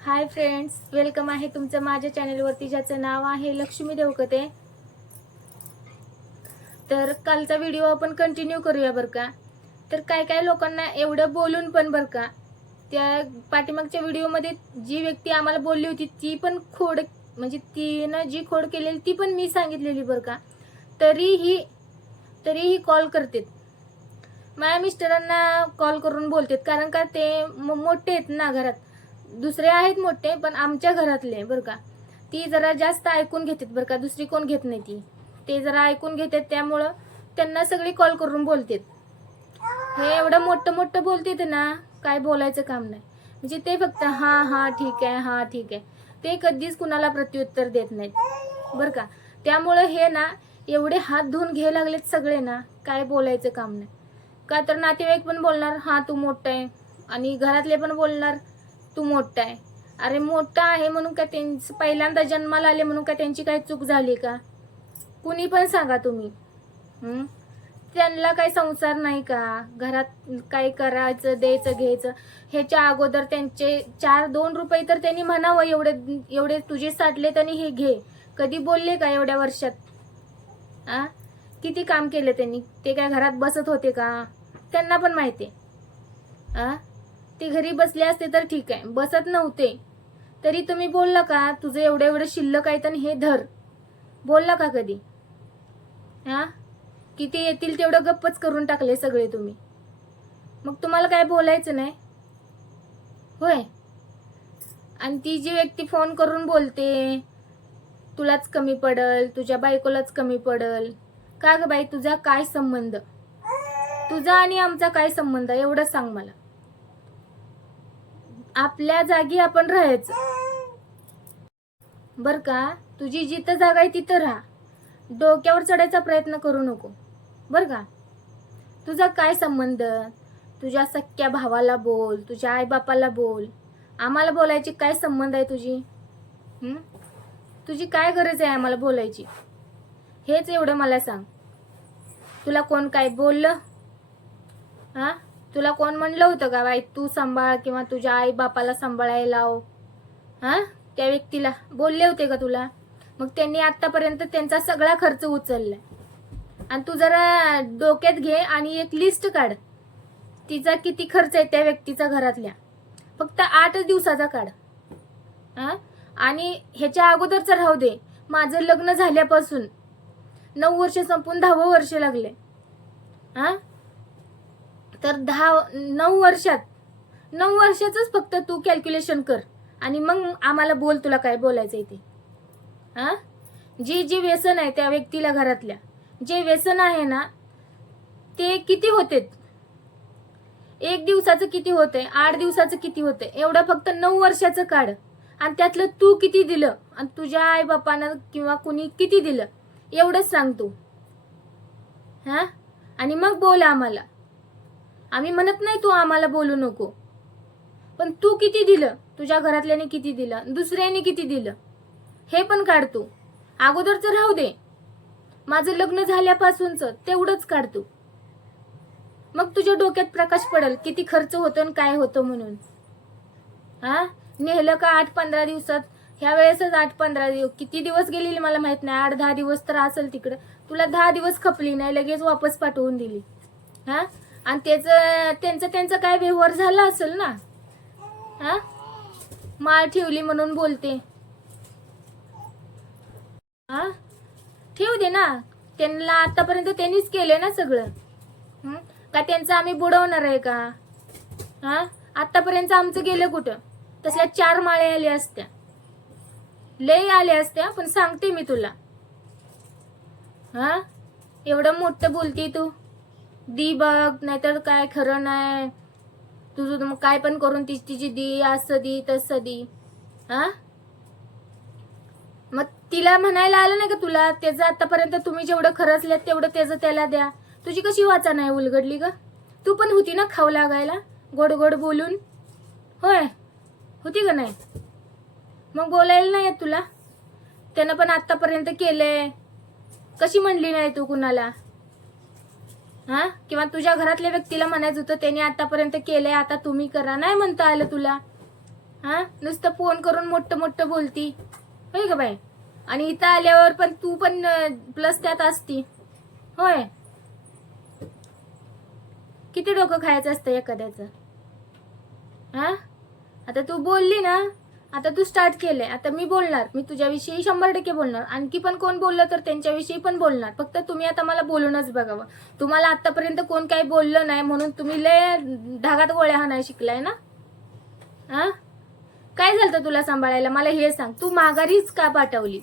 Hi friends, welcome आहे तुमचं माझ्या चॅनलवरती ज्याचं नाव आहे लक्ष्मी देवकते. तर कालचा व्हिडिओ आपण कंटिन्यू करूया बरं का. तर काय काय लोकांना एवढं बोलून पण बरं का, त्या पाठीमागच्या व्हिडिओमध्ये जी व्यक्ती आम्हाला बोलली होती ती पण खोड, म्हणजे तिनं जी खोड केलेली ती पण मी सांगितलेली बरं का. तरीही कॉल करते. माझ्या मिस्टरांना कॉल करून बोलतात, कारण का ते मोठे आहेत ना घरात. दुसरे आहेत मोठे, पण आमच्या घरातले बरं का ती जरा जास्त ऐकून घेतात बरं का. दुसरी कोण घेत नाही, ते जरा ऐकून घेतात. त्यामुळं त्यांना सगळी कॉल करून बोलतात. हे एवढं मोठं मोठं बोलतात ना, काय बोलायचं काम नाही. म्हणजे ते फक्त हां हां ठीक आहे, हां ठीक आहे, ते कधीच कुणाला प्रत्युत्तर देत नाहीत बरं का. त्यामुळं हे ना एवढे हात धुवून घ्यायला लागलेत सगळे ना, काय बोलायचं काम नाही. का तर नातेवाईक पण बोलणार हां तू मोठं आहे, आणि घरातले पण बोलणार तू मोठा आहे. अरे मोठा आहे म्हणून का त्यांचं पहिल्यांदा जन्माला आले म्हणून का त्यांची काही चूक झाली का? कुणी पण सांगा तुम्ही. त्यांना काही संसार नाही का? घरात काय करायचं, द्यायचं, घ्यायचं, ह्याच्या अगोदर त्यांचे 2 रुपये तर त्यांनी म्हणावं एवढे एवढे तुझे साठले त्यांनी हे घे. कधी बोलले का एवढ्या वर्षात? किती काम केले त्यांनी? ते काय घरात बसत होते का? त्यांना पण माहिती आहे. ते घरी बसले असते तर ठीक आहे, बसत नव्हते. तरी तुम्ही बोलला का तुझं एवढं एवढं शिल्लक आहे तर हे धर? बोलला का कधी? किती येतील तेवढं गप्पच करून टाकले सगळे तुम्ही. मग तुम्हाला काय बोलायचं नाही होय? आणि ती जी व्यक्ती फोन करून बोलते तुलाच कमी पडल, तुझ्या बायकोलाच कमी पडल, का ग बाई तुझा काय संबंध? तुझा आणि आमचा काय संबंध एवढं सांग मला. आपल्या जागी आपण राहायचं बर का. तुझी जिथं जागा आहे तिथं राहा, डोक्यावर चढायचा प्रयत्न करू नको बर का. तुझा काय संबंध? तुझ्या सख्या भावाला बोल, तुझ्या आई बापाला बोल, आम्हाला बोलायची काय संबंध आहे तुझी? तुझी काय गरज आहे आम्हाला बोलायची? हेच एवढं मला सांग. तुला कोण काय बोललं? तुला कोण म्हणलं होतं का बाई तू सांभाळ, किंवा तुझ्या आई बापाला सांभाळायला लाव? त्या व्यक्तीला बोलले होते का तुला? मग त्यांनी आतापर्यंत त्यांचा सगळा खर्च उचललाय. आणि तू जरा डोक्यात घे आणि एक लिस्ट काढ, तिचा किती खर्च आहे त्या व्यक्तीचा घरातल्या. फक्त 8 दिवसाचा काढ. आणि ह्याच्या अगोदरच राहू दे. माझं लग्न झाल्यापासून 9 वर्ष संपून 10वं वर्ष लागले. तर 9 वर्षात 9 वर्षाचंच फक्त तू कॅल्क्युलेशन कर, आणि मग आम्हाला बोल तुला काय बोलायचंय ते. जी व्यसन आहे त्या व्यक्तीला घरातल्या, जे व्यसन आहे ना ते किती होते? 1 दिवसाचं किती होते? 8 दिवसाचं किती होते? एवढं फक्त 9 वर्षाचं काढ, आणि त्यातलं तू किती दिलं आणि तुझ्या आई बापानं किंवा कुणी किती दिलं एवढंच सांग तू. आणि मग बोल आम्हाला. आम्ही म्हणत नाही तू आम्हाला बोलू नको, पण तू किती दिलं, तुझ्या घरातल्याने किती दिलं, दुसऱ्याने किती दिलं, हे पण काढ तू. अगोदरच राहू दे, माझं लग्न झाल्यापासूनच तेवढंच काढ तू. मग तुझ्या डोक्यात प्रकाश पडेल किती खर्च होतो आणि काय होतं म्हणून. नेहलं का 8-15 दिवसात? ह्या वेळेसच 8-15 दिवस, किती दिवस गेलेली मला माहित नाही, 8-10 दिवस तर असेल तिकडं. तुला 10 दिवस खपली नाही, लगेच वापस पाठवून दिली. आणि त्यांचा काय व्यवहार झाला असेल ना. माळ ठेवली म्हणून बोलते. ठेवू दे ना, त्यांना आतापर्यंत त्यांनीच केले ना सगळं. का त्यांचं आम्ही बुडवणार आहे का? आतापर्यंत आमचं गेलं कुठं? तसल्या 4 माळे आल्या असत्या, लय आल्या असत्या. पण सांगते मी तुला, एवढं मोठं बोलती तू. दी बघ, नाहीतर काय खरं नाही तुझं. मग काय पण करून तिची दी, असं दी तसं दी. मग तिला म्हणायला आलं नाही का तुला? त्याचं आतापर्यंत तुम्ही जेवढं खरचल्यात तेवढं त्याचं त्याला द्या. तुझी कशी वाचा नाही उलगडली ग? तू पण होती ना खाऊ लागायला गोड गोड बोलून, होय होती का नाही? मग बोलायला नाही येत तुला? त्यानं पण आतापर्यंत केलंय, कशी म्हणली नाही तू कुणाला? किंवा तुझ्या घरातल्या व्यक्तीला म्हणायचं होतं त्याने आतापर्यंत केलंय, आता तुम्ही करा, नाही म्हणता आलं तुला? हा, नुसतं फोन करून मोठं मोठं बोलती होय का बाई, आणि इथं आल्यावर पण तू पण प्लस त्यात असती होय. किती डोकं खायचं असतं एखाद्याचं. हा, आता तू बोलली ना, आता तू स्टार्ट केलंय, आता मी बोलणार, मी तुझ्याविषयी 100% बोलणार, आणखी पण कोण बोललं तर त्यांच्याविषयी पण बोलणार. फक्त तुम्ही आता मला बोलूनच बघावं. तुम्हाला आतापर्यंत कोण काही बोललं नाही म्हणून तुम्ही लय धागात गोळ्या हाणाय शिकलाय ना. हा, काय झालं तुला सांभाळायला मला हे सांग. तू माघारीच का पाठवली?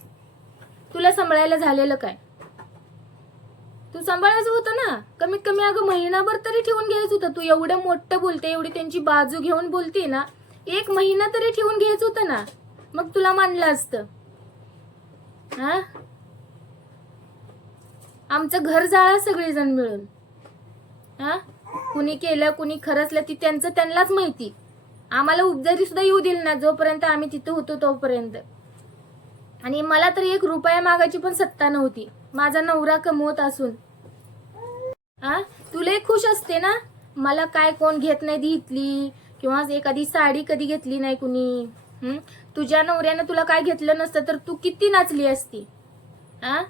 तुला सांभाळायला झालेलं काय? तू सांभाळायचं होतं ना, कमीत कमी अगं महिनाभर तरी ठेवून घ्यायचं होतं. तू एवढं मोठं बोलते, एवढी त्यांची बाजू घेऊन बोलते ना, 1 महिना तरी ठेवून घ्यायचं होतं ना, मग तुला मानलं असतं. हा, आमचं घर जाळा सगळेजण मिळून. हा, कुणी केलं कुणी खरचलं ती त्यांचं त्यांनाच माहिती. आम्हाला उपजारी सुद्धा येऊ दिली ना जोपर्यंत आम्ही तिथं होतो तोपर्यंत. आणि मला तर 1 रुपया मागायची पण सत्ता नव्हती, माझा नवरा कमवत असून. हा, तुला खुश असते ना, मला काय कोण घेत नाही दिली, किंवा एखादी साडी कधी घेतली नाही कुणी. तुझ्या नवऱ्यानं तुला काय घेतलं नसतं तर तू किती नाचली असती. हा,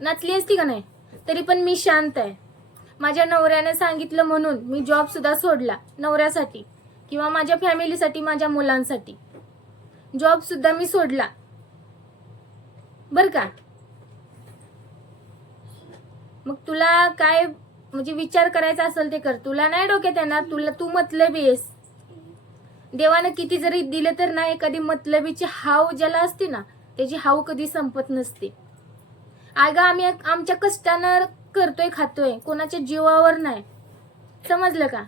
नाचली असती का नाही? तरी पण मी शांत आहे. माझ्या नवऱ्याने सांगितलं म्हणून मी जॉब सुद्धा सोडला नवऱ्यासाठी, किंवा माझ्या फॅमिलीसाठी, माझ्या मुलांसाठी जॉब सुद्धा मी सोडला बर का. मग तुला काय म्हणजे विचार करायचा असेल ते कर. तुला नाही डोक्यात येणार, तुला तू मतलबी आहेस. देवानं किती जरी दिले तर ना, एखादी मतलबीची हाव ज्याला असते ना, त्याची हाव कधी संपत नसते. अगं आम्ही आमच्या कष्टानं करतोय खातोय, कोणाच्या जीवावर नाही, समजलं का.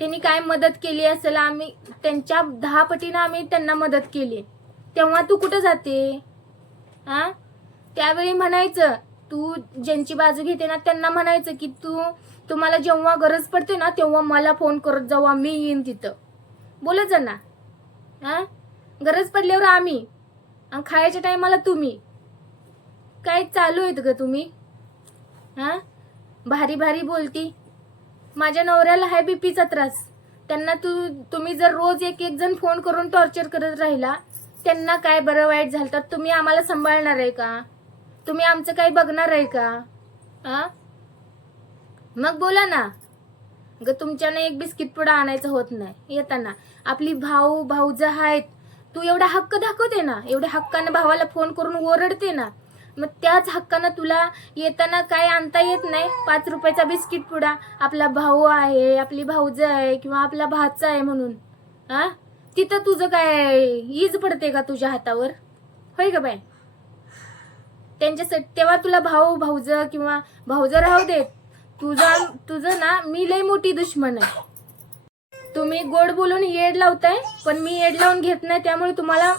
त्यांनी काय मदत केली असेल, आम्ही त्यांच्या 10 पटीनं आम्ही त्यांना मदत केली, तेव्हा तू कुठं जाते. हा, त्यावेळी म्हणायचं, तू ज्यांची बाजू घेते ना त्यांना म्हणायचं की तुम्हाला जेव्हा गरज पडते ना तेव्हा मला फोन करत जाऊ, मी येईन तिथं. बोलत जा ना. हा, गरज पडल्यावर आम्ही, आणि खायच्या टायमाला तुम्ही. काय चालू आहेत ग तुम्ही. हा, भारी भारी बोलती. माझ्या नवऱ्याला हाय बीपीचा त्रास, त्यांना तुम्ही जर रोज एक जण फोन करून टॉर्चर करत राहिला, त्यांना काय बरं वाईट झालं तर तुम्ही आम्हाला सांभाळणार आहे का? तुम्ही आमचं काही बघणार आहे का? हा, मग बोला ना. ग तुमच्यानं 1 बिस्किट पुडा आणायचं होत नाही येताना. आपली भाऊज आहेत, तू एवढा हक्क दाखवते ना, एवढ्या हक्कानं भावाला फोन करून ओरडते ना, मग त्याच हक्कानं तुला येताना काय आणता येत नाही? 5 रुपयाचा बिस्किट पुडा. आपला भाऊ आहे, आपली भाऊज आहे, किंवा आपला भाचा आहे म्हणून. हा, तिथं तुझं काय ईज पडते का तुझ्या हातावर? होय का बाय. त्यांच्यासाठी तेव्हा तुला भाऊज किंवा भाऊज राहू देत, तुझं ना मी लय मोठी दुश्मन आहे. तुम्ही गोड बोलून येड लावताय, पण मी येड लावून घेत नाही, त्यामुळे तुम्हाला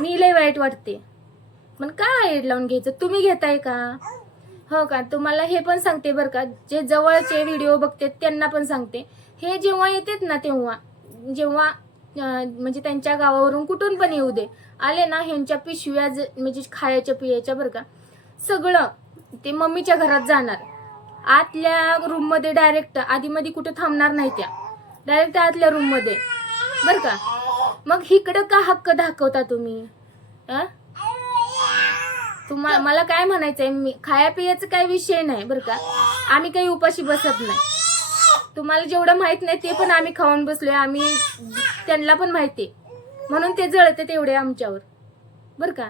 मी लय वाईट वाटते. पण काय येड लावून घ्यायचं, तुम्ही घेताय का? हो का. तुम्हाला हे पण सांगते बरं का, जे जवळचे व्हिडिओ बघते त्यांना पण सांगते, हे जेव्हा येतात ना जेव्हा म्हणजे त्यांच्या गावावरून कुठून पण येऊ दे, आले ना, ह्यांच्या पिशव्या म्हणजे खायच्या पियाच्या बरं का, सगळं ते मम्मीच्या घरात जाणार. आतल्या रूम मध्ये डायरेक्ट, आधीमध्ये कुठे थांबणार नाही, त्या डायरेक्ट आतल्या रूम मध्ये बर का. मग इकडं का हक्क दाखवता तुम्ही? तुम्हाला मला काय म्हणायचंय, मी खाया पियाचं काही विषय नाही बरं का, आम्ही काही उपाशी बसत नाही. तुम्हाला जेवढं माहित नाही ते पण आम्ही खाऊन बसलोय, आम्ही त्यांना पण माहिती, म्हणून ते जळते तेवढे आमच्यावर बर का.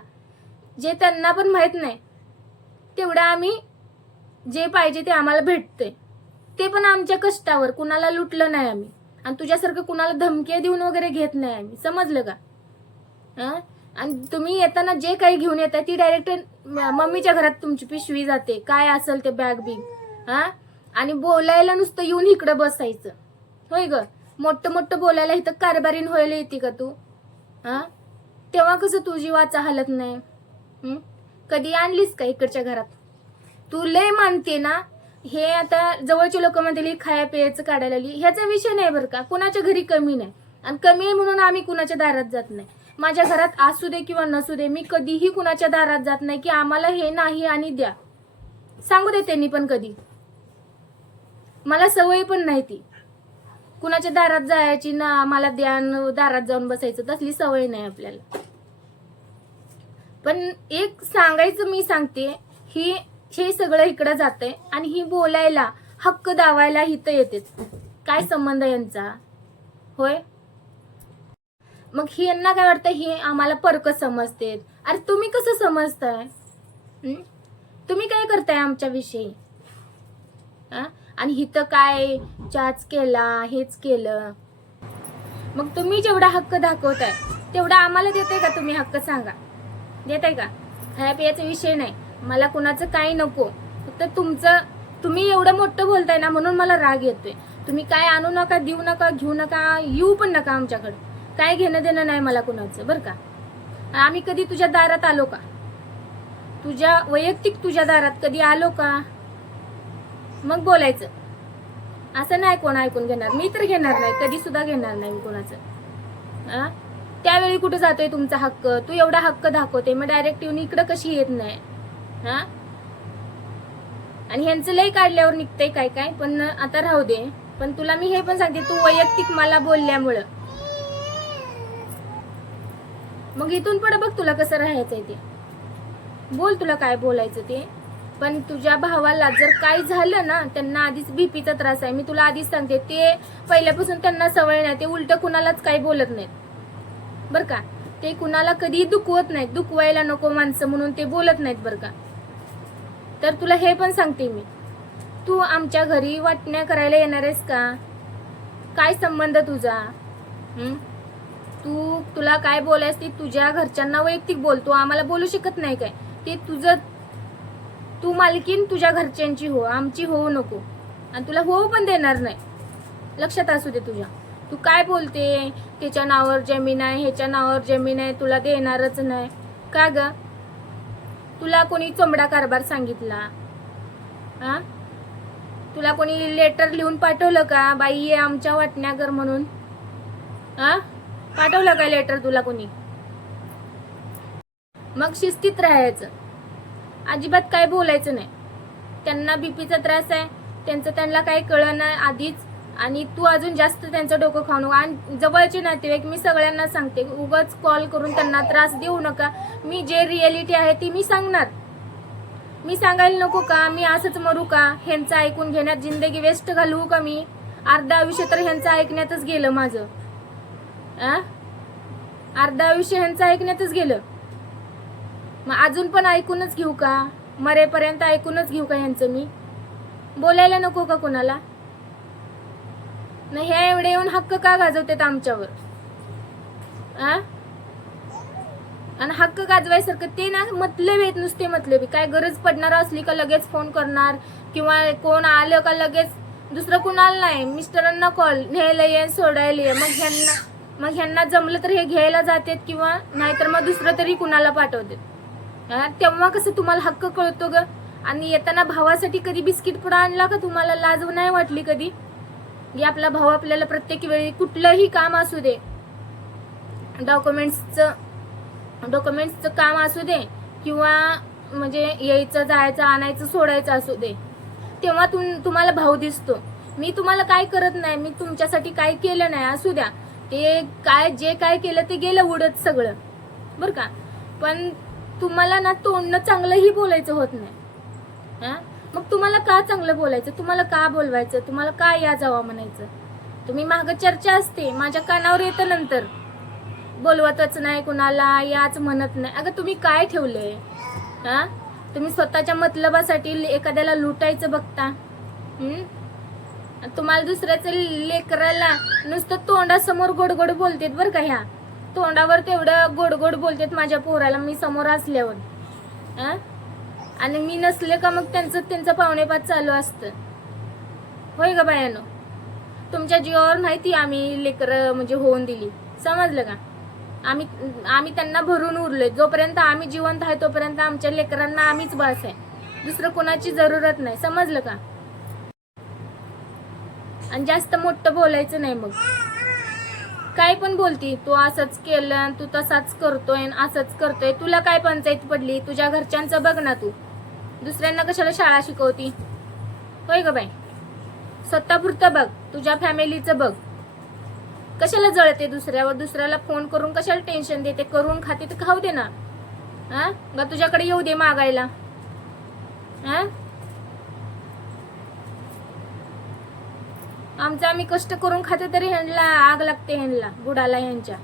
जे त्यांना पण माहित नाही तेवढं आम्ही, जे पाहिजे ते आम्हाला भेटते, ते पण आमच्या कष्टावर. कुणाला लुटलं नाही आम्ही, आणि तुझ्यासारखं कुणाला धमकी देऊन वगैरे घेत नाही आम्ही, समजलं का. आणि तुम्ही येताना जे काही घेऊन येताय ती डायरेक्ट मम्मीच्या घरात तुमची पिशवी जाते, काय असेल ते बॅग बिग. आणि बोलायला नुसतं येऊन इकडं बसायचं. होय ग, मोठं बोलायला इथं कारभारीन व्हायला येते का तू? तेव्हा कसं तुझी वाचा हलत नाही? कधी आणलीस का इकडच्या घरात? तू लय मानते ना. हे आता जवळचे लोक म्हणतील खाया प्यायचं काढायला आली, ह्याचा विषय नाही बरं का. कुणाच्या घरी कमी नाही, आणि कमी आहे म्हणून आम्ही कुणाच्या दारात जात नाही. माझ्या घरात असू दे किंवा नसू दे, मी कधीही कुणाच्या दारात जात नाही की आम्हाला हे नाही आणि द्या. सांगू दे त्यांनी पण कधी, मला सवय पण नाही ती. कुणाच्या दारात जायची ना आम्हाला द्या दारात जाऊन बसायचं, तसली सवय नाही आपल्याला. पण एक सांगायचं मी सांगते, हे सगळं इकडं जातंय आणि ही बोलायला हक्क दावायला इथं येते. काय संबंध यांचा? होय. मग ही यांना काय वाटतं, हे आम्हाला परक समजते. अरे तुम्ही कसं समजताय? तुम्ही काय करताय आमच्याविषयी? आणि हिथं काय चाच केला, हेच केलं. मग तुम्ही जेवढा हक्क दाखवताय तेवढा आम्हाला देताय का तुम्ही हक्क? सांगा, देताय का? खाया पियाचा विषय नाही, मला कुणाचं काही नको, फक्त तुमचं तुम्ही एवढं मोठं बोलताय ना म्हणून मला राग येतोय. तुम्ही काय आणू नका, देऊ नका, घेऊ नका, येऊ पण नका आमच्याकडे. काय घेणं देणं नाही मला कुणाचं, बरं का. आम्ही कधी तुझ्या दारात आलो का? तुझ्या वैयक्तिक तुझ्या दारात कधी आलो का? मग बोलायचं. असं नाही कोण ऐकून घेणार, मी तर घेणार नाही, कधी सुद्धा घेणार नाही मी कोणाचं. त्यावेळी कुठं जातोय तुमचा हक्क? तू एवढा हक्क दाखवते, मग डायरेक्ट येऊन इकडं कशी येत नाही? आणि ह्यांचं लय काढल्यावर निघतंय काय काय, पण आता राहू दे. पण तुला मी हे पण सांगते, तू वैयक्तिक मला बोलल्यामुळं मग इथून पुढे बघ तुला कसं राहायचंय ते. बोल तुला काय बोलायचं ते. पण तुझ्या भावाला जर काय झालं ना, त्यांना आधीच बीपीचा त्रास आहे, मी तुला आधीच सांगते. ते पहिल्यापासून त्यांना सवय नाही, ते उलट कुणालाच काही बोलत नाहीत बरं का. ते कुणाला कधी दुखवत नाहीत, दुखवायला नको माणसं म्हणून ते बोलत नाहीत बरं का. तर तुला हे पण सांगते मी, तू आमच्या घरी वाटण्या करायला येणार आहेस का? काय संबंध तुझा? तुला काय बोलायस ते तुझ्या घरच्यांना वैयक्तिक बोल, तू आम्हाला बोलू शकत नाही काय? ते तुझं, तू मालकीन तुझ्या घरच्यांची हो, आमची होऊ नको. आणि तुला होऊ पण देणार नाही, लक्षात असू दे तुझ्या. तू काय बोलते, त्याच्या नावावर जमीन आहे, ह्याच्या नावावर जमीन आहे, तुला देणारच नाही का ग? तुला कोणी चोंबडा कारभार सांगितला? तुला कोणी लेटर लिहून पाठवलं का, बाई ये आमच्या वाटण्या कर म्हणून? पाठवलं काय लेटर तुला कोणी? मग शिस्तीत राहायचं, अजिबात काय बोलायचं नाही. त्यांना बीपीचा त्रास आहे, त्यांना काही कळलं नाही आधीच, आणि तू अजून जास्त त्यांचं डोकं खाऊ नको. आणि जवळचे नातेवाईक मी सगळ्यांना सांगते, उगाच कॉल करून त्यांना त्रास देऊ नका. मी जे रियालिटी आहे ती मी सांगणार. मी सांगायला नको का मी असंच मरू का? ह्यांचं ऐकून घेण्यात जिंदगी वेस्ट घालवू का मी? अर्धा आयुष्य तर ह्यांचं ऐकण्यातच गेलं माझं. अर्धा आयुष्य ह्यांचं ऐकण्यातच गेलं. मग अजून पण ऐकूनच घेऊ का? मरेपर्यंत ऐकूनच घेऊ का ह्यांचं मी? बोलायला नको का कोणाला? नाही, ह्या एवढे येऊन हक्क का गाजवतात आमच्यावर? आणि हक्क गाजवायसारखं ते ना मतलबी आहेत, नुसते मतलबी. काय गरज पडणार असली का लगेच फोन करणार, किंवा कोण आलं का लगेच. दुसरं कुणाला नाही, मिस्टरांना कॉल, न्यायला ये, सोडायला ये. मग ह्यांना जमलं तर हे घ्यायला जातात, किंवा नाहीतर मग दुसरं तरी कुणाला पाठवतात. तेव्हा कसं तुम्हाला हक्क कळतो ग? आणि येताना भावासाठी कधी बिस्किट पुडा आणला का? तुम्हाला लाज नाही वाटली कधी? की आपला भाऊ आपल्याला प्रत्येक वेळी कुठलंही काम असू दे, डॉक्युमेंट्सचं काम असू दे, किंवा म्हणजे यायचं जायचं आणायचं सोडायचं असू दे, तेव्हा तुम्हाला भाऊ दिसतो. मी तुम्हाला काय करत नाही, मी तुमच्यासाठी काय केलं नाही, असू द्या. ते जे काय केलं ते गेलं उडत सगळं, बरं का. पण तुम्हाला ना तोंडनं चांगलंही बोलायचं होत नाही. मग तुम्हाला का चांगलं बोलायचं? तुम्हाला का बोलवायचं? तुम्हाला का या जावा म्हणायचं? तुम्ही मागं चर्चा असते, माझ्या कानावर येतं नंतर, बोलवतच नाही कुणाला, याच म्हणत नाही. अगं तुम्ही काय ठेवलंय? तुम्ही स्वतःच्या मतलबासाठी एखाद्याला लुटायचं बघता. तुम्हाला दुसऱ्याचं लेकराला नुसतं तोंडासमोर गोडगोड बोलतेत बरं का. ह्या तोंडावर तेवढं गोडगोड बोलतेत माझ्या पोराला मी समोर असल्यावर. आणि मी नसले का मग त्यांचं पावणेपात चालू असतं. होय ग बायानो, तुमच्या जीवावर माहिती आम्ही लेकरं म्हणजे होऊन दिली, समजलं का. आम्ही त्यांना भरून उरलोय. जोपर्यंत आम्ही जिवंत आहे तोपर्यंत आमच्या लेकरांना आम्हीच बास आहे, दुसरं कोणाची जरूरत नाही, समजलं का. आणि जास्त मोठं बोलायचं नाही. मग काय पण बोलती, तू असंच केलं, तू तसाच करतोय, असंच करतोय. तुला काय पंचायत पडली? तुझ्या घरच्यांचं बघ ना, तू दुसऱ्यांना कशाला शाळा शिकवती? होय ग बाई, स्वतःपुरतं बघ, तुझ्या फॅमिलीचं बघ. कशाला जळते दुसऱ्यावर? दुसऱ्याला फोन करून कशाला टेन्शन देते? करून खाते तर खाऊ दे ना. हा ग तुझ्याकडे येऊ दे मागायला. हा आमचं आम्ही कष्ट करून खाते तरी ह्यांना आग लागते, ह्यांना बुडाला ह्यांच्या.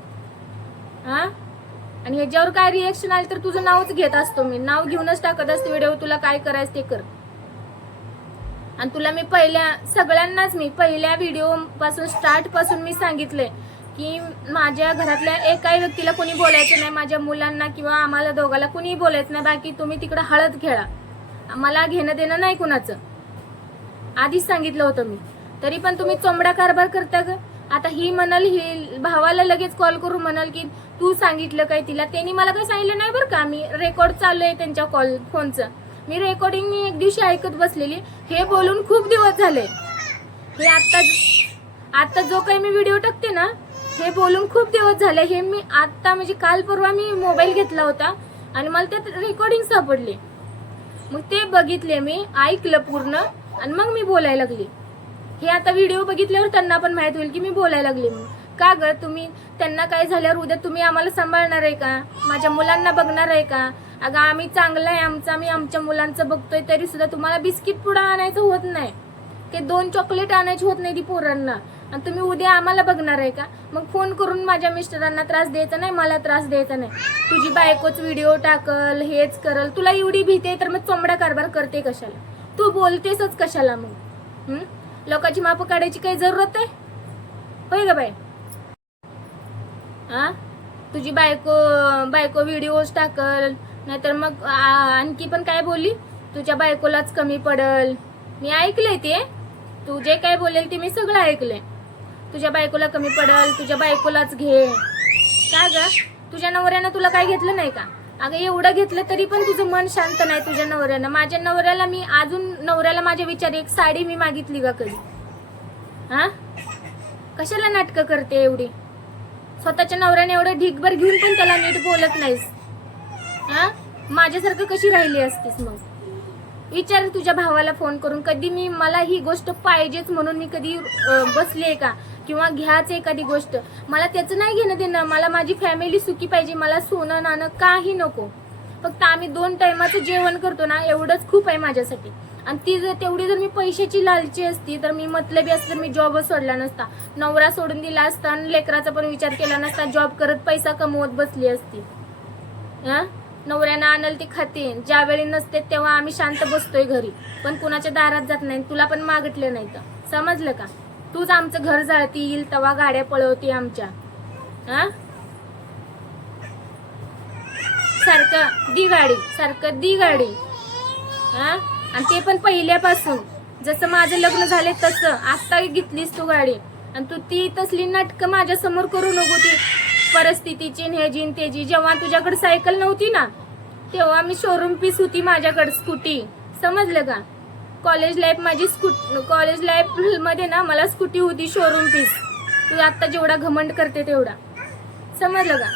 हा आणि ह्याच्यावर काय रिएक्शन आले तर तुझं नावच घेत असतो मी. नाव घेऊनच टाकत असते व्हिडिओ. तुला काय करायचं ते कर. आणि तुला मी सगळ्यांनाच मी पहिल्या व्हिडिओ पासून स्टार्ट पासून मी सांगितलंय की माझ्या घरातल्या एकाही व्यक्तीला कोणी बोलायचं नाही. माझ्या मुलांना किंवा आम्हाला दोघाला कोणी बोलायचं नाही. बाकी तुम्ही तिकडे हळद खेळा. मला घेणं देणं नाही कुणाचं. आधीच सांगितलं होतं मी. तरी पण तुम्ही चोंबडा कारभार करता ग. आता ही म्हणाल, ही भावाला लगेच कॉल करून म्हणाल की तू सांगितलं काय तिला. त्यांनी मला काही सांगितलं नाही बरं का. मी रेकॉर्ड चालू आहे त्यांच्या फोनचं. मी रेकॉर्डिंग मी एक दिवशी ऐकत बसलेली. हे बोलून खूप दिवस झाले. हे आता जो काही मी व्हिडिओ टाकते ना, हे बोलून खूप दिवस झाले. हे मी आता म्हणजे काल परवा मी मोबाईल घेतला होता आणि मला त्यात रेकॉर्डिंग सापडली. मग ते बघितले मी, ऐकलं पूर्ण आणि मग मी बोलायला लागली. हे आता व्हिडिओ बघितल्यावर त्यांना पण माहित होईल की मी बोलायला लागली म्हणून. का ग तुम्ही त्यांना काय झाल्यावर उद्या तुम्ही आम्हाला सांभाळणार आहे का? माझ्या मुलांना बघणार आहे का? अगं आम्ही चांगलं आहे आमचं, आम्ही आमच्या मुलांचं बघतोय तरी सुद्धा तुम्हाला बिस्किट पुडा आणायचं होत नाही, ते 2 चॉकलेट आणायची होत नाही ती पोरांना. आणि तुम्ही उद्या आम्हाला बघणार आहे का? मग फोन करून माझ्या मिस्टरांना त्रास द्यायचा नाही, मला त्रास द्यायचा नाही. तुझी बायकोच व्हिडिओ टाकल, हेच करल. तुला एवढी भीती आहे तर मग चोंबडा कारभार करते कशाला? तू बोलतेसच कशाला मग? लोकांची माप काढायची काही जरूरत आहे होय ग बाई? हा तुझी बायको व्हिडिओज टाकल, नाहीतर मग आणखी पण काय बोलली, तुझ्या बायकोलाच कमी पडल. मी ऐकलंय ते. तू जे काय बोलेल ते मी सगळं ऐकलंय. तुझ्या बायकोला कमी पडल, तुझ्या बायकोलाच घे. का ग तुझ्या नवऱ्यानं तुला काय घेतलं नाही का? अगं एवढं घेतलं तरी पण तुझं मन शांत नाही तुझ्या नवऱ्यानं. माझ्या नवऱ्याला मी अजून नवऱ्याला माझ्या विचार एक साडी मी मागितली का कधी? हा कशाला नाटकं करते एवढी? स्वतःच्या नवऱ्याने एवढं ढीकभर घेऊन पण त्याला नीट बोलत नाहीस. हा माझ्यासारखं कशी राहिली असतीस मग? विचार तुझ्या भावाला फोन करून. कधी मी मला ही गोष्ट पाहिजेच म्हणून मी कधी बसले का किंवा घ्याच एखादी गोष्ट? मला त्याचं नाही घेणं देणं. मला माझी फॅमिली सुखी पाहिजे. मला सोनं नाणं काही नको. फक्त आम्ही 2 टायमाचं जेवण करतो ना, एवढंच खूप आहे माझ्यासाठी. आणि ती जर तेवढी जर मी पैशाची लालची असती तर मी मतलबी असतं तर मी जॉबच सोडला नसता, नवरा सोडून दिला असता आणि लेकराचा पण विचार केला नसता. जॉब करत पैसा कमवत बसली असती. हा नवऱ्यानं आणल ती खाते. ज्यावेळी नसते तेव्हा आम्ही शांत बसतोय घरी, पण कुणाच्या दारात जात नाही. तुला पण मागितलं नाही तर समजलं का? तूच आमचं घर जाळती, येईल तेव्हा गाड्या पळवती आमच्या. हा सारखं दी गाडी. हा आणि ते पण पहिल्यापासून. जसं माझं लग्न झाले तसं आता घेतलीस तू गाडी. आणि तू ती तसली नाटकं माझ्या समोर करू नको. ती परिस्थितीची हेजी तेजी. जेव्हा तुझ्याकडे सायकल नव्हती ना, तेव्हा मी शोरूम पीस होती माझ्याकडे स्कूटी. समजलं का? कॉलेज लाईफ मध्ये ना मला स्कूटी होती शोरूम पीस. तू आता जेवढा घमंड करते तेवढा. समजलं का?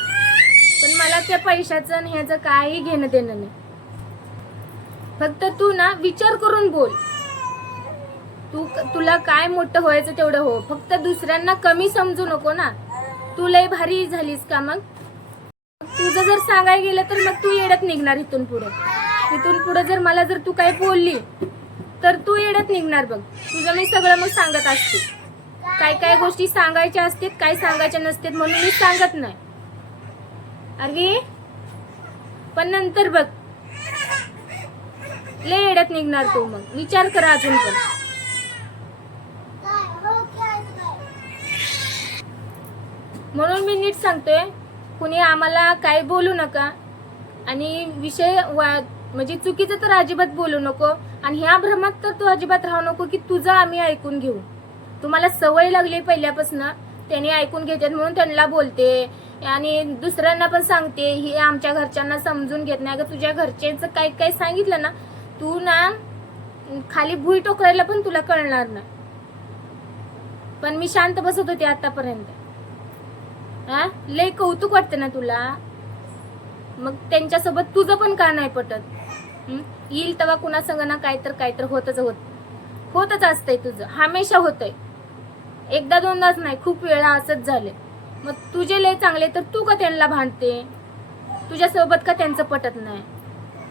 पण मला त्या पैशाचं आणि ह्याचं काही घेणं देणं नाही. फक्त तू ना विचार करून बोल. तुला काय मोठं व्हायचं तेवढं हो. फक्त दुसऱ्यांना कमी समजू नको ना. तू लय भारी झालीस का? मग तुझं जर सांगायला गेलं तर मग तू येड्यात निघणार. इथून पुढे जर मला जर तू काय बोलली तर तू येड्यात निघणार बघ. तुझं मी सगळं मग सांगत असते. काय गोष्टी सांगायच्या असतात, काय सांगायच्या नसतात म्हणून मी सांगत नाही. अरे पण नंतर बघ लय येड्यात निघणार तू. मग विचार करा अजून पण. म्हणून मी नीट सांगतोय, कुणी आम्हाला काय बोलू नका. आणि विषय म्हणजे चुकीचं तर अजिबात बोलू नको. आणि ह्या भ्रमात तर तू अजिबात राहू नको की तुझं आम्ही ऐकून घेऊ. तुम्हाला सवय लागली पहिल्यापासून, त्यांनी ऐकून घेतात म्हणून त्यांना बोलते. आणि दुसऱ्यांना पण सांगते. हे आमच्या घरच्यांना समजून घेत नाही. अगं तुझ्या घरच्यांचं काय सांगितलं ना, तू ना खाली भुई टोकरायला पण तुला कळणार नाही. पण मी शांत बसत होते आतापर्यंत. हा लय कौतुक वाटतं ना तुला. मग त्यांच्यासोबत तुझं पण का नाही पटत? येईल तेव्हा कुणा संग ना काय तर होतच असतंय. तुझं हमेशा होतंय. एकदा दोनदाच नाही, खूप वेळा असंच झाले. मग तुझे लय चांगले तर तू का त्यांना भांडते? तुझ्यासोबत का त्यांचं पटत नाही?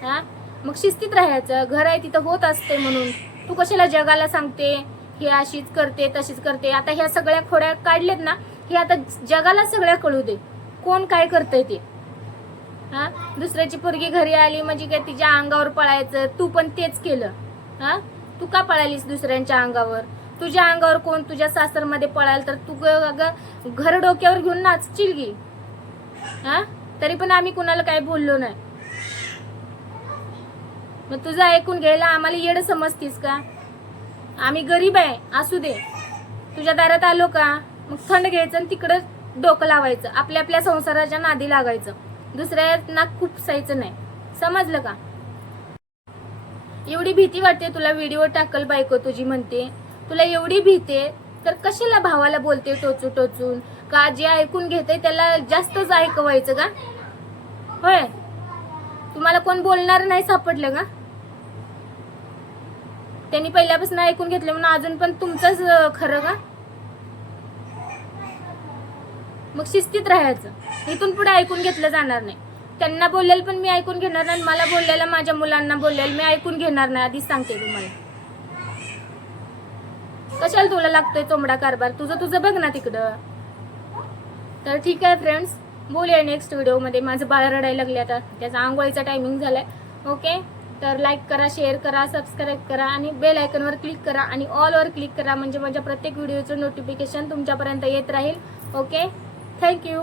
हा, मग शिस्तीत राहायचं. घर आहे तिथं होत असते म्हणून तू कशाला जगाला सांगते हे अशीच करते तशीच करते? आता ह्या सगळ्या खोड्या काढलेत ना, हे आता जगाला सगळ्या कळू दे कोण काय करतंय ते. हा, दुसऱ्याची पोरगी घरी आली म्हणजे काय तिच्या अंगावर पळायचं? तू पण तेच केलं. हा, तू का पळालीस दुसऱ्यांच्या अंगावर? तुझ्या अंगावर कोण तुझ्या सासरमध्ये पळाल तर तू घर डोक्यावर घेऊन नाचशील की? हा, तरी पण आम्ही कुणाला काय बोललो नाही. मग तुझं ऐकून घ्यायला आम्हाला येडं समजतीस का? आम्ही गरीब आहे असू दे, तुझ्या दारात आलो का मग थंड घ्यायचं आणि तिकडं डोकं लावायचं, आपल्या आपल्या संसाराच्या नादी लागायचं, दुसऱ्यांना खुपसायचं नाही. समजलं का? एवढी भीती वाटते तुला व्हिडिओ टाकल बायको तुझी म्हणते, तुला एवढी भीते तर कशाला भावाला बोलते टोचू टोचून? का जे ऐकून घेते त्याला जास्तच ऐकवायचं का? होय, तुम्हाला कोण बोलणार नाही सापडलं का? त्यांनी पहिल्यापासून ऐकून घेतलं म्हणून अजून पण तुमचंच खरं का? मग शिस्तीत राहायचं. इथून पुढे ऐकून घेतलं जाणार नाही. त्यांना बोललेलं पण मी ऐकून घेणार नाही, मला बोललेलं माझ्या मुलांना बोललेलं मी ऐकून घेणार नाही. आधीच सांगते तुम्हाला. कशाला तुला लागतोय चोमडा कारभार? तुझं तुझं बघ ना तिकडं. तर ठीक आहे फ्रेंड्स, बोलूया नेक्स्ट व्हिडिओमध्ये. माझं बाळ रडायला लागले आता, त्याचा आंघोळीचा टायमिंग झालाय. ओके, तर लाईक करा, शेअर करा, सबस्क्राईब करा आणि बेल आयकॉनवर क्लिक करा आणि ऑलवर क्लिक करा, म्हणजे माझ्या प्रत्येक व्हिडिओचं नोटिफिकेशन तुमच्यापर्यंत येत राहील. Okay, thank you.